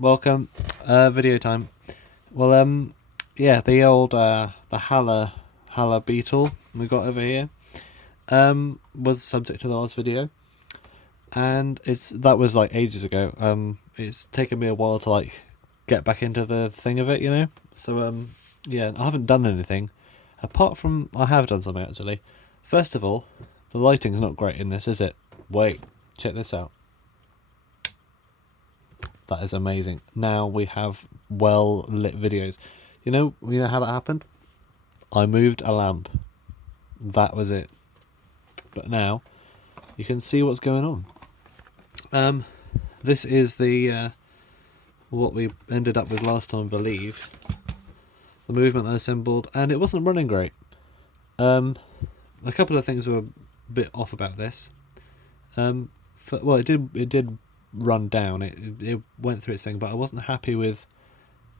Welcome, video time. Well, yeah, the old the Halla Beatall we got over here was subject to the last video, and that was like ages ago. It's taken me a while to like get back into the thing of it, you know. So yeah, I haven't done anything apart from I have done something actually. First of all, the lighting's not great in this, is it? Wait, check this out. That is amazing. Now we have well lit videos. You know how that happened? I moved a lamp. That was it. But now you can see what's going on. This is the what we ended up with last time, I believe. The movement I assembled, and it wasn't running great. A couple of things were a bit off about this. Well, it did run down. It went through its thing, but I wasn't happy with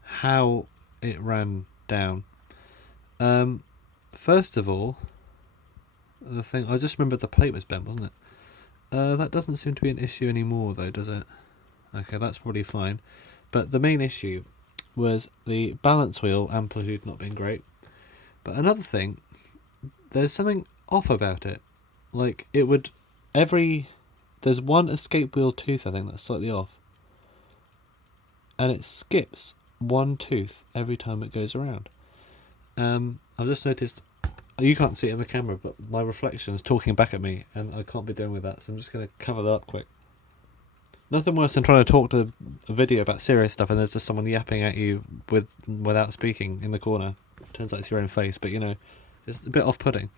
how it ran down. First of all, the thing I just remembered the plate was bent, wasn't it? That doesn't seem to be an issue anymore, though, does it? Okay, that's probably fine. But the main issue was the balance wheel amplitude not being great. But another thing, there's something off about it. Like it would there's one escape wheel tooth, I think, that's slightly off. And it skips one tooth every time it goes around. I've just noticed, you can't see it in the camera, but my reflection is talking back at me, and I can't be doing with that, so I'm just going to cover that up quick. Nothing worse than trying to talk to a video about serious stuff and there's just someone yapping at you without speaking in the corner. Turns out it's your own face, but you know, it's a bit off-putting.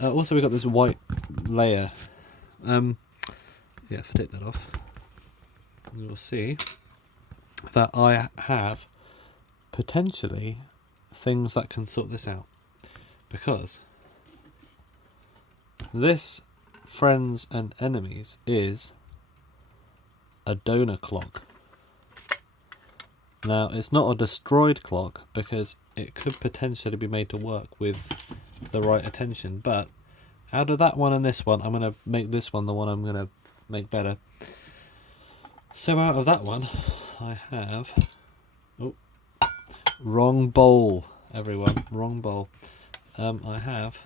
Also, we've got this white layer. Yeah, if I take that off, you'll see that I have potentially things that can sort this out. Because this, friends and enemies, is a donor clock. Now, it's not a destroyed clock because it could potentially be made to work with the right attention, but out of that one and this one, I'm going to make this one the one I'm going to make better. So out of that one, I have... Oh, wrong bowl, everyone. Wrong bowl. I have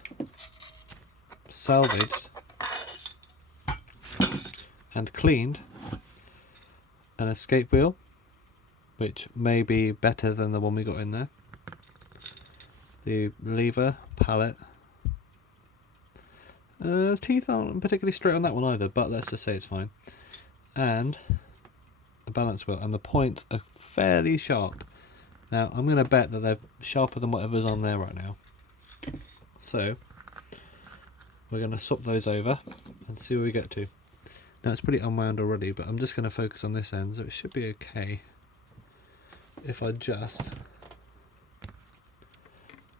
salvaged and cleaned an escape wheel, which may be better than the one we got in there. The lever, pallet. Teeth aren't particularly straight on that one either, but let's just say it's fine. And a balance wheel, and the points are fairly sharp. Now, I'm going to bet that they're sharper than whatever's on there right now. So, we're going to swap those over and see where we get to. Now, it's pretty unwound already, but I'm just going to focus on this end, so it should be okay if I just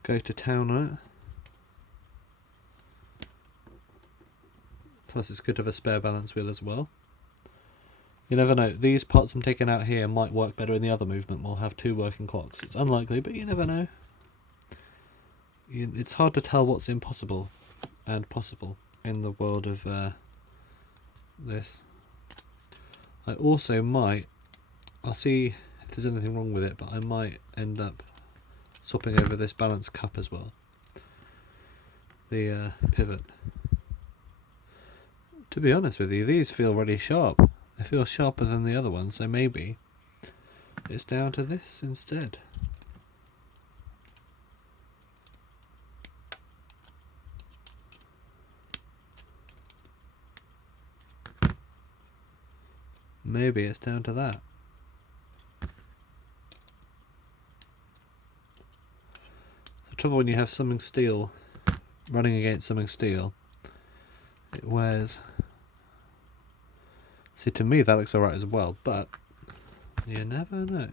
go to town on it. Plus it's good to have a spare balance wheel as well. You never know, these parts I'm taking out here might work better in the other movement. We'll have two working clocks. It's unlikely, but you never know. It's hard to tell what's impossible and possible in the world of this. I also might, I'll see if there's anything wrong with it, but I might end up swapping over this balance cup as well. The pivot. To be honest with you, these feel really sharp. They feel sharper than the other ones, so maybe it's down to this instead. Maybe it's down to that. The trouble when you have something steel running against something steel, it wears. See, to me that looks alright as well, but you never know.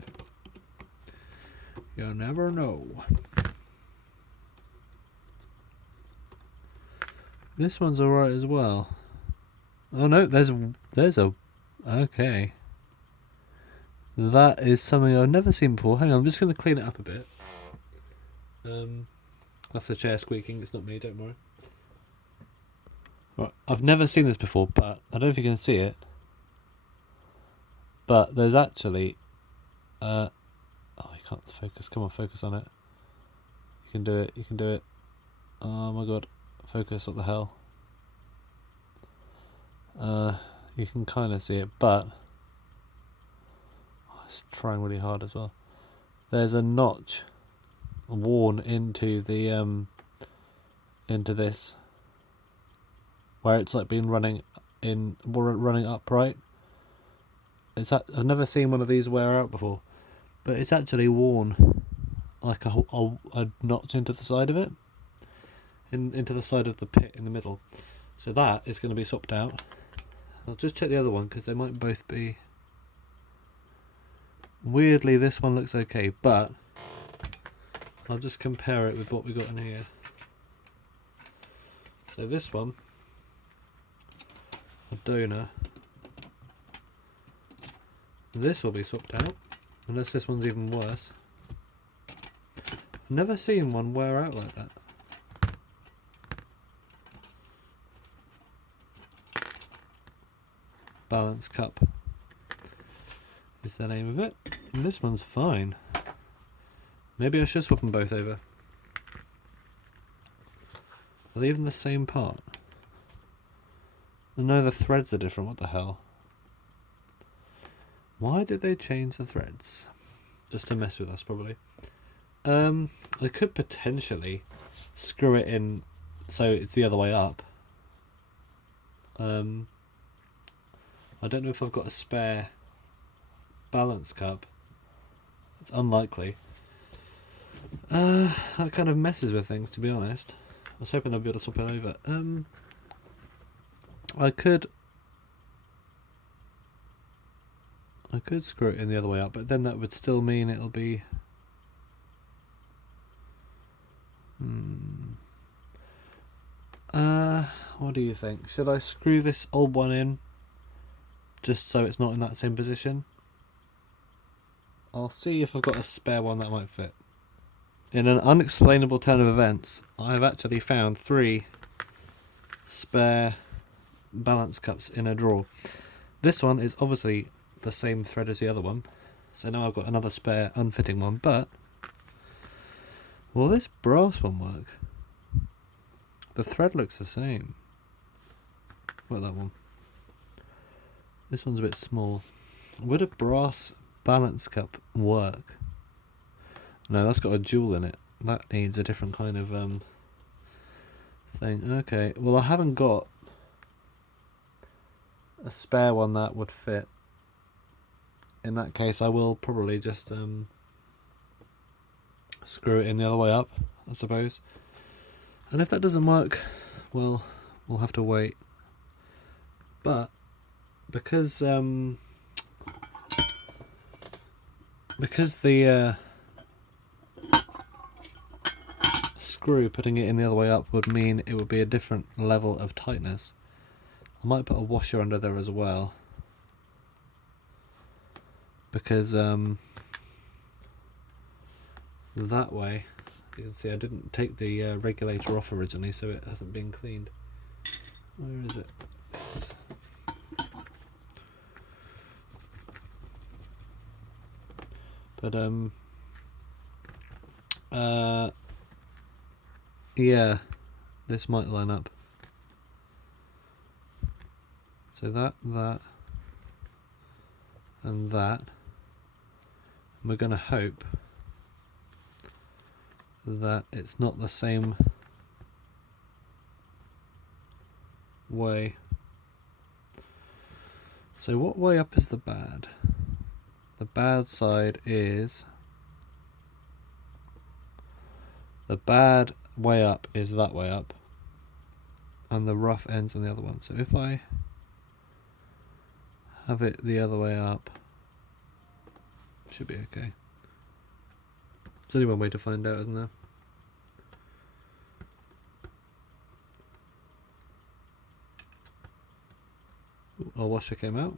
You never know. This one's alright as well. Oh no, there's a... Okay. That is something I've never seen before. Hang on, I'm just going to clean it up a bit. That's the chair squeaking, it's not me, don't worry. Right, I've never seen this before, but I don't know if you can see it. But there's actually oh, you can't focus. Come on, focus on it. You can do it. You can do it. Oh my god, focus! What the hell? You can kind of see it, but it's trying really hard as well. There's a notch worn into the into this, where it's like been running upright. I've never seen one of these wear out before, but it's actually worn like a notch into the side of it, into the side of the pit in the middle. So that is going to be swapped out. I'll just check the other one because they might both be. Weirdly, this one looks okay, but I'll just compare it with what we got in here. So this one, a donor. This will be swapped out, unless this one's even worse. I've never seen one wear out like that. Balance cup is the name of it. And this one's fine. Maybe I should swap them both over. Are they even the same part? No, the threads are different. What the hell? Why did they change the threads? Just to mess with us, probably. I could potentially screw it in so it's the other way up. I don't know if I've got a spare balance cup. It's unlikely. That kind of messes with things, to be honest. I was hoping I'd be able to swap it over. I could screw it in the other way up, but then that would still mean it'll be. What do you think? Should I screw this old one in, just so it's not in that same position? I'll see if I've got a spare one that might fit. In an unexplainable turn of events, I've actually found 3 spare balance cups in a drawer. This one is obviously the same thread as the other one, so now I've got another spare unfitting one, but will this brass one work? The thread looks the same. What about that one? This one's a bit small. Would a brass balance cup work? No, that's got a jewel in it. That needs a different kind of thing. Okay, well I haven't got a spare one that would fit. In that case, I will probably just screw it in the other way up, I suppose. And if that doesn't work, well, we'll have to wait. But because the screw putting it in the other way up would mean it would be a different level of tightness, I might put a washer under there as well, because that way, you can see I didn't take the regulator off originally, so it hasn't been cleaned. Where is it? But yeah, this might line up. So that, and that. We're going to hope that it's not the same way. So what way up is the bad? The bad side is... The bad way up is that way up, and the rough end's on the other one. So if I have it the other way up, should be okay. There's only one way to find out, isn't there? Ooh, our washer came out.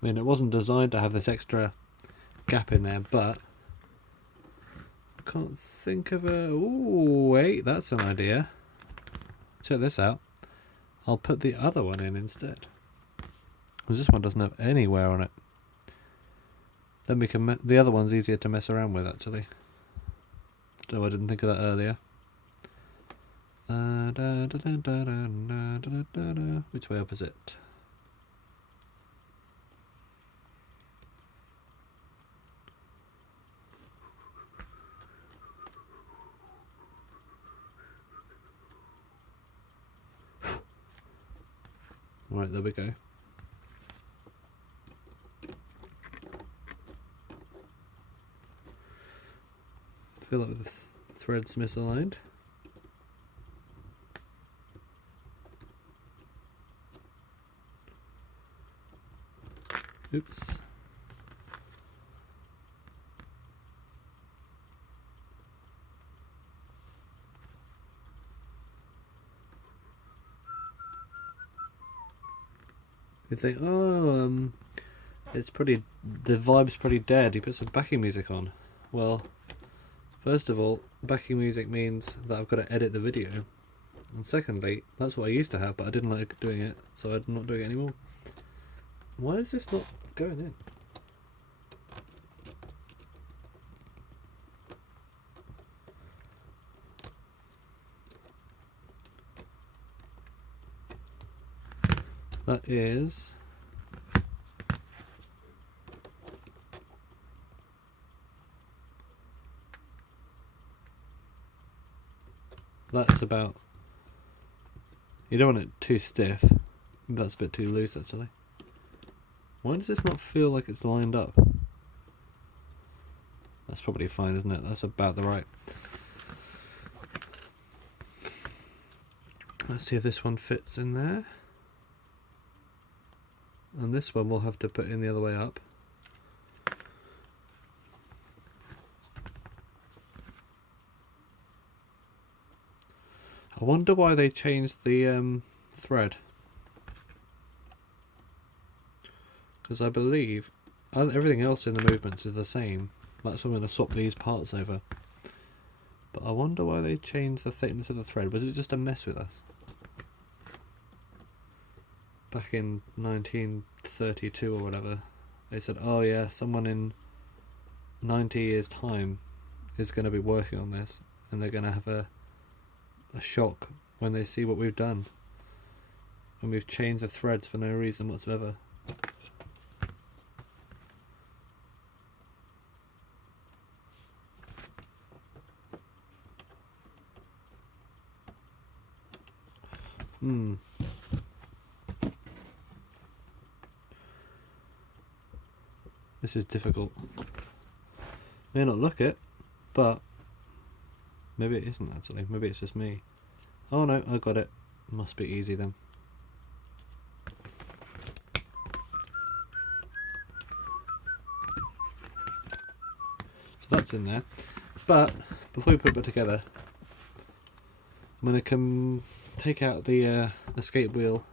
I mean, it wasn't designed to have this extra gap in there, but can't think of a... Ooh, wait, that's an idea. Check this out. I'll put the other one in instead. Because this one doesn't have any wear on it. Then we can... The other one's easier to mess around with, actually. Oh, I didn't think of that earlier. Which way up is it? Right, there we go. Feel like the thread's misaligned. Oops. You think, oh, it's pretty, the vibe's pretty dead. You put some backing music on. Well, first of all, backing music means that I've got to edit the video. And secondly, that's what I used to have, but I didn't like doing it, so I'm not doing it anymore. Why is this not going in? That's about... You don't want it too stiff. That's a bit too loose, actually. Why does this not feel like it's lined up? That's probably fine, isn't it? That's about the right. Let's see if this one fits in there. And this one we'll have to put in the other way up. I wonder why they changed the thread. Because I believe everything else in the movements is the same. That's why I'm going to swap these parts over. But I wonder why they changed the thickness of the thread. Was it just a mess with us? Back in 1932 or whatever, they said, oh yeah, someone in 90 years time is going to be working on this, and they're going to have a shock when they see what we've done. And we've changed the threads for no reason whatsoever. This is difficult. May not look it, but maybe it isn't actually. Maybe it's just me. Oh no, I got it. Must be easy then. So that's in there. But before we put it together, I'm going to take out the escape wheel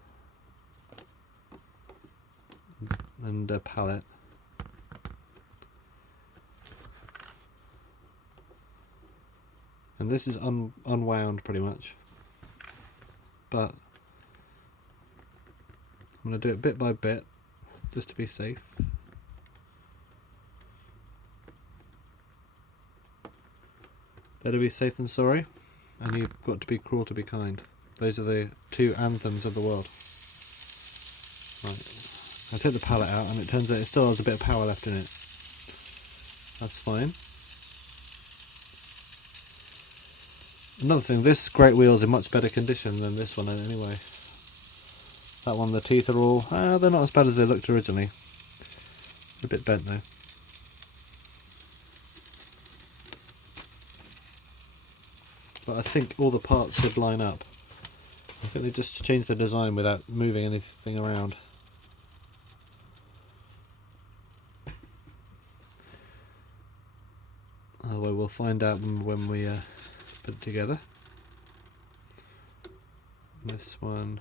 and pallet. And this is unwound pretty much, but I'm going to do it bit by bit just to be safe. Better be safe than sorry, and you've got to be cruel to be kind. Those are the two anthems of the world. Right, I take the pallet out and it turns out it still has a bit of power left in it. That's fine. Another thing, this great wheel is in much better condition than this one anyway. That one, the teeth are all... they're not as bad as they looked originally. A bit bent though. But I think all the parts should line up. I think they just changed the design without moving anything around. Otherwise we'll find out when we put it together. This one.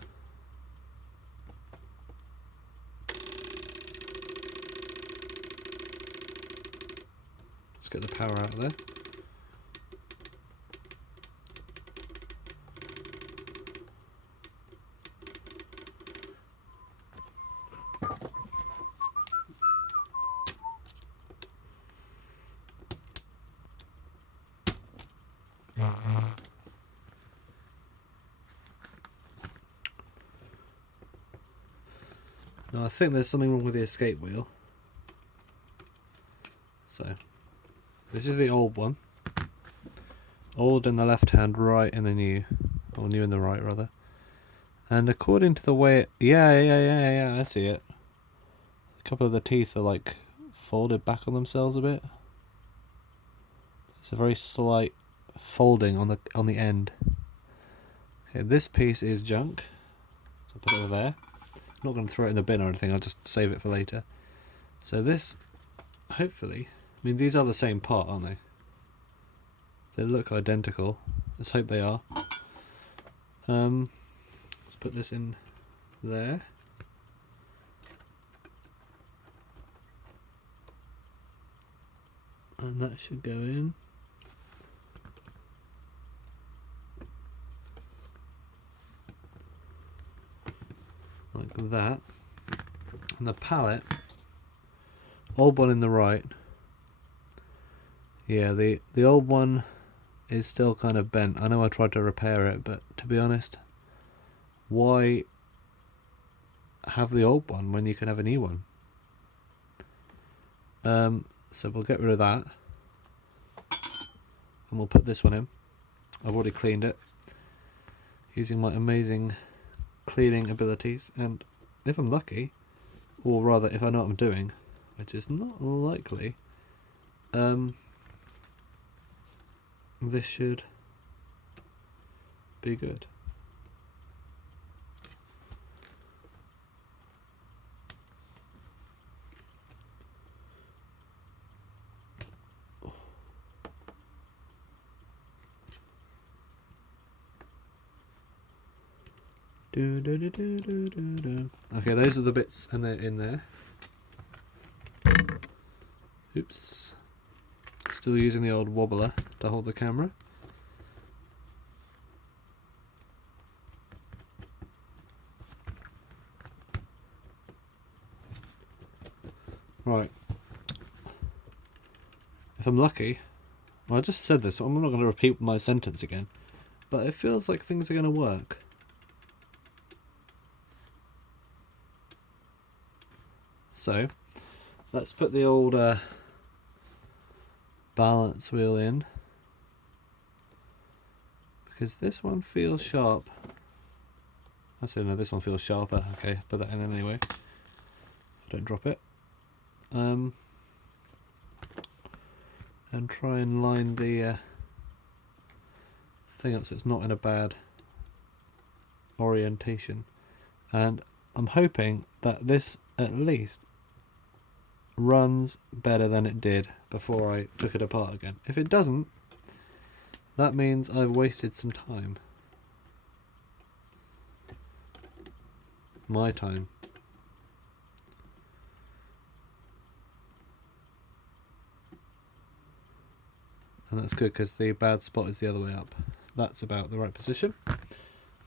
Let's get the power out of there. Now I think there's something wrong with the escape wheel. So, this is the old one. Old in the left hand, right in the new. Or new in the right, rather. And according to the way it... Yeah, I see it. A couple of the teeth are like folded back on themselves a bit. It's a very slight folding on the end. Okay, this piece is junk. So I'll put it over there. I'm not going to throw it in the bin or anything, I'll just save it for later. So this, hopefully... I mean, these are the same part, aren't they? They look identical. Let's hope they are. Let's put this in there. And that should go in. Like that. And the palette, old one in the right. Yeah, the old one is still kind of bent. I know I tried to repair it, but to be honest, why have the old one when you can have a new one? So we'll get rid of that. And we'll put this one in. I've already cleaned it using my amazing cleaning abilities, and if I'm lucky, or rather if I know what I'm doing, which is not likely, this should be good. Okay, those are the bits, and they're in there. Oops. Still using the old wobbler to hold the camera. Right. If I'm lucky, well, I just said this, so I'm not going to repeat my sentence again, but it feels like things are going to work. So, let's put the old balance wheel in, because this one feels sharp. I said no, this one feels sharper. Okay, put that in anyway. Don't drop it. And try and line the thing up so it's not in a bad orientation. And I'm hoping that this at least runs better than it did before I took it apart again. If it doesn't, that means I've wasted some time. My time. And that's good because the bad spot is the other way up. That's about the right position.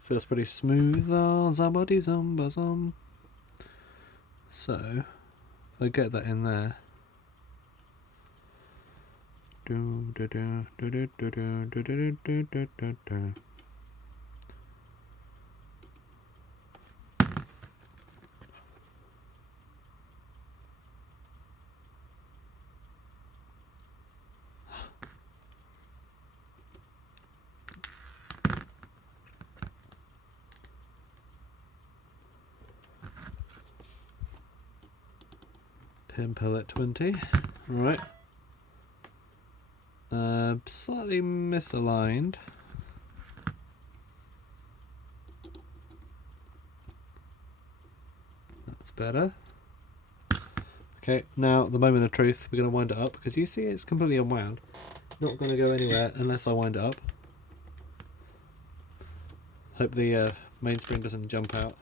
Feels pretty smooth. Zabadi zumba zum. So, if I get that in there. Pin pellet 20. Right. Slightly misaligned. That's better. Okay, now the moment of truth. We're going to wind it up because you see it's completely unwound. Not going to go anywhere unless I wind it up. Hope the mainspring doesn't jump out.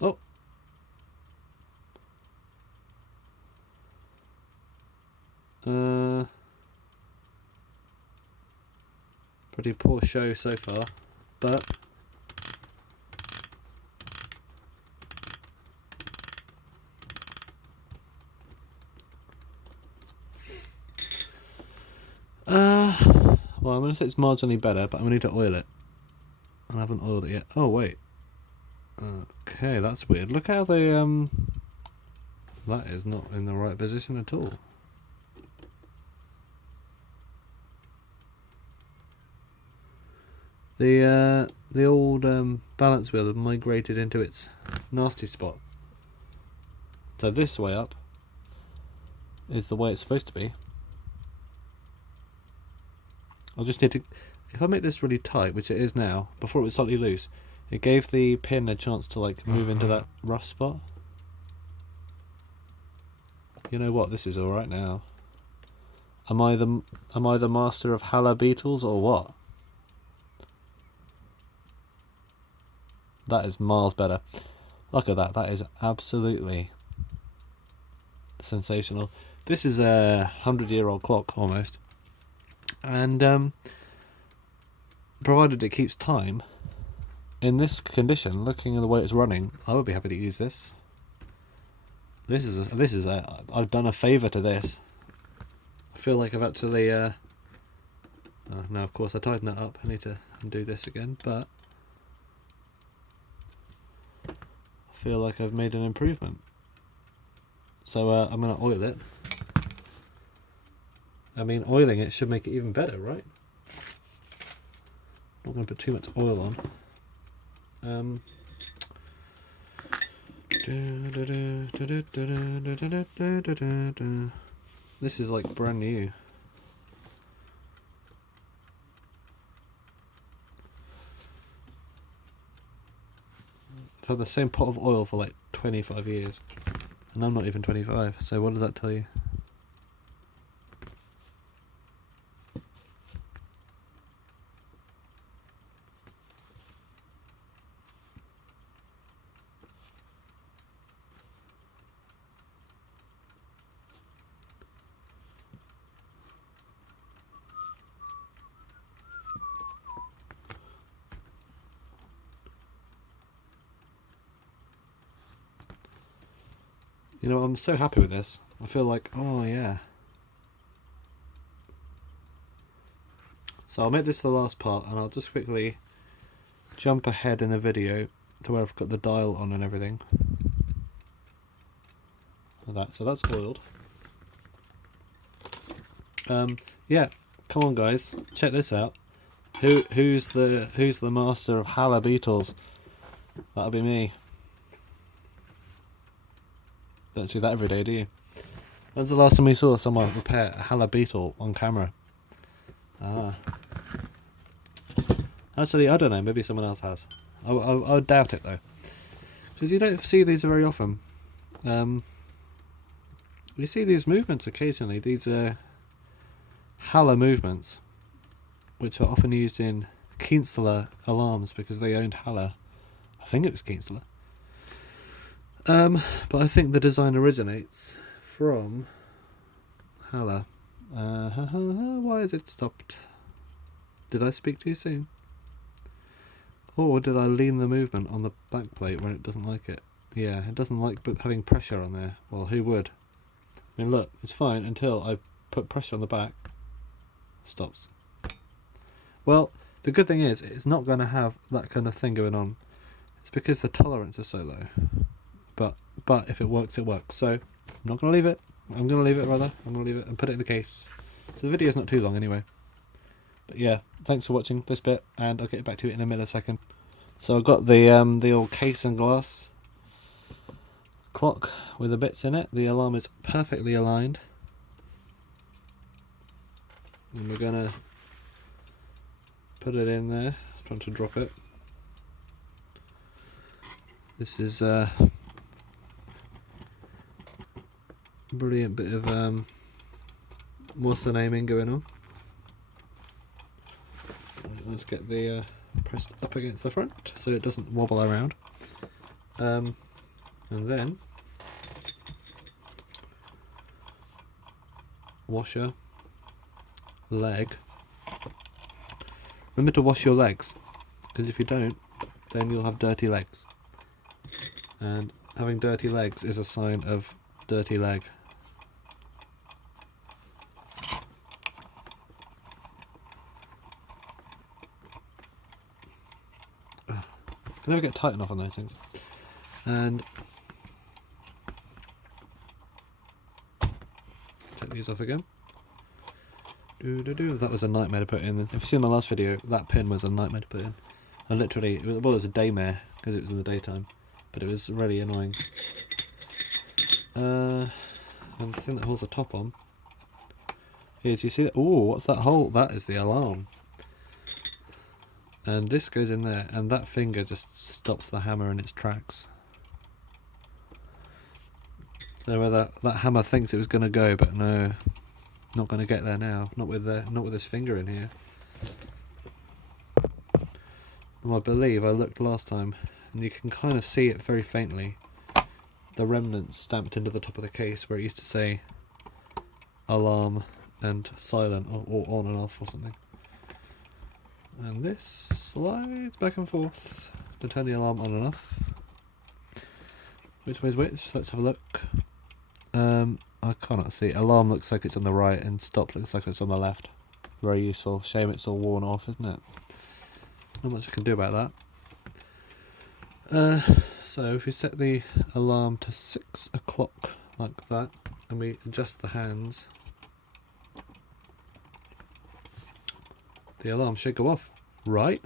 Oh! Pretty poor show so far, but Well, I'm going to say it's marginally better, but I'm going to need to oil it. I haven't oiled it yet. Oh, wait. Okay, that's weird. Look how they, that is not in the right position at all. The old balance wheel has migrated into its nasty spot. So this way up is the way it's supposed to be. I'll just need to, if I make this really tight, which it is now, before it was slightly loose, it gave the pin a chance to like move into that rough spot. You know what? This is all right now. Am I the master of Hala Beatles or what? That is miles better. Look at that. That is absolutely sensational. This is a 100-year-old clock almost, and provided it keeps time in this condition, looking at the way it's running, I would be happy to use this. I've done a favour to this. I feel like I've actually now of course I tighten that up. I need to undo this again, but I feel like I've made an improvement. So I'm going to oil it. I mean, oiling it should make it even better, right? Not going to put too much oil on. This is like brand new. I've had the same pot of oil for like 25 years. And I'm not even 25, so what does that tell you? You know, I'm so happy with this. I feel like, oh yeah. So I'll make this the last part, and I'll just quickly jump ahead in the video to where I've got the dial on and everything. Like that. So that's oiled. Yeah, come on guys, check this out. Who's the master of Hala Beatles? That'll be me. Don't see that every day, do you? When's the last time you saw someone repair a Hala Beatle on camera? Actually, I don't know. Maybe someone else has. I would doubt it though, because you don't see these very often. You see these movements occasionally. These Hala movements, which are often used in Kienzler alarms because they owned Hala. I think it was Kienzler. But I think the design originates from Hala. Why is it stopped? Did I speak too soon? Or did I lean the movement on the back plate when it doesn't like it? Yeah, it doesn't like having pressure on there. Well, who would? I mean, look, it's fine until I put pressure on the back. Stops. Well, the good thing is, it's not going to have that kind of thing going on. It's because the tolerance is so low. But if it works, it works. So I'm not going to leave it. I'm going to leave it rather. I'm going to leave it and put it in the case. So the video's not too long anyway. But yeah, thanks for watching this bit, and I'll get back to it in a millisecond. So I've got the old case and glass clock with the bits in it. The alarm is perfectly aligned. And we're going to put it in there. I'm trying to drop it. This is brilliant bit of what's the naming going on. Let's get the pressed up against the front so it doesn't wobble around, and then washer leg. Remember to wash your legs, because if you don't, then you'll have dirty legs, and having dirty legs is a sign of dirty leg. can never get tight enough on those things. And take these off again. That was a nightmare to put in. If you've seen my last video, that pin was a nightmare to put in. And literally, it was a daymare because it was in the daytime, but it was really annoying. And the thing that holds the top on is, you see it? Oh, what's that hole? That is the alarm. And this goes in there, and that finger just stops the hammer in its tracks. So where that hammer thinks it was going to go, but no, not going to get there now. Not with this finger in here. And I believe I looked last time, and you can kind of see it very faintly. The remnants stamped into the top of the case where it used to say alarm and silent, or on and off or something. And this slides back and forth to turn the alarm on and off. Which way's which? Let's have a look. I cannot see. Alarm looks like it's on the right and stop looks like it's on the left. Very useful. Shame it's all worn off, isn't it? Not much I can do about that. So if we set the alarm to 6 o'clock like that, and we adjust the hands, the alarm should go off, right?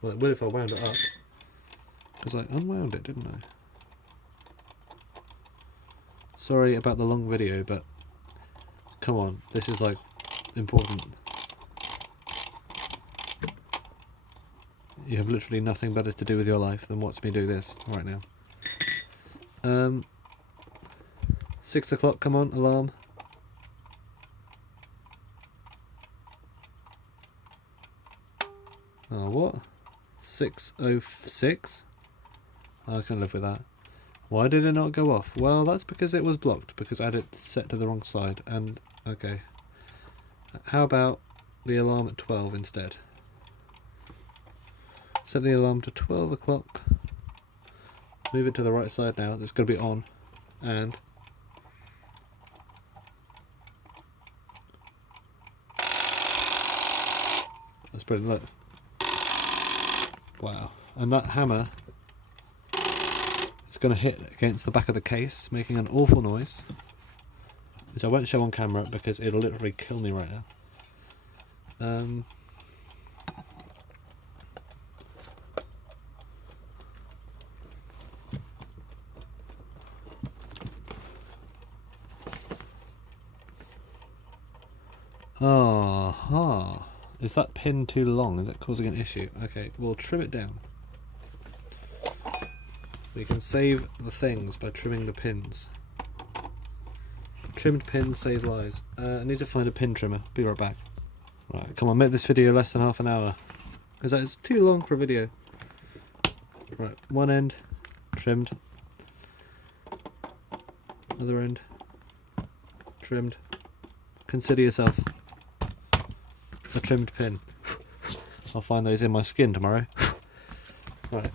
Well, it would if I wound it up, because I unwound it, didn't I? Sorry about the long video, but come on, this is like important. You have literally nothing better to do with your life than watch me do this right now. 6 o'clock, come on, alarm. Oh, what? 6:06? I can live with that. Why did it not go off? Well, that's because it was blocked, because I had it set to the wrong side, and okay. How about the alarm at 12 instead? Set the alarm to 12 o'clock. Move it to the right side now, it's going to be on, and that's brilliant, look. Wow. And that hammer is going to hit against the back of the case, making an awful noise, which I won't show on camera because it'll literally kill me right now. Aha. Is that pin too long? Is it causing an issue? Okay, we'll trim it down. We can save the things by trimming the pins. Trimmed pins save lives. I need to find a pin trimmer. Be right back. Right, come on, make this video less than half an hour, because that is too long for a video. Right, one end trimmed. Other end trimmed. Consider yourself a trimmed pin. I'll find those in my skin tomorrow. Right.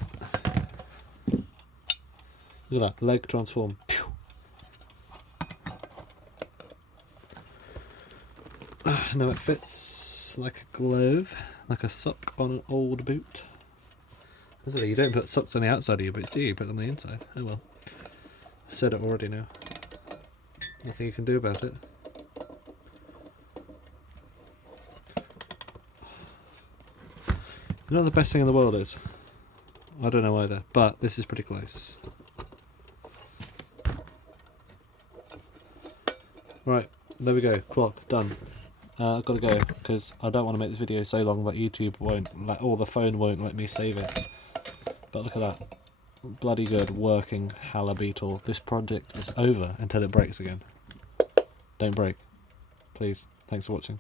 Look at that, leg transform. Now it fits like a glove, like a sock on an old boot. You don't put socks on the outside of your boots, do you? You put them on the inside. Oh well. I've said it already now. Nothing you can do about it. You know what the best thing in the world is? I don't know either, but this is pretty close. Right, there we go, clock, done. I've got to go, because I don't want to make this video so long that YouTube won't, or the phone won't let me save it. But look at that. Bloody good, working Beatall. This project is over until it breaks again. Don't break. Please. Thanks for watching.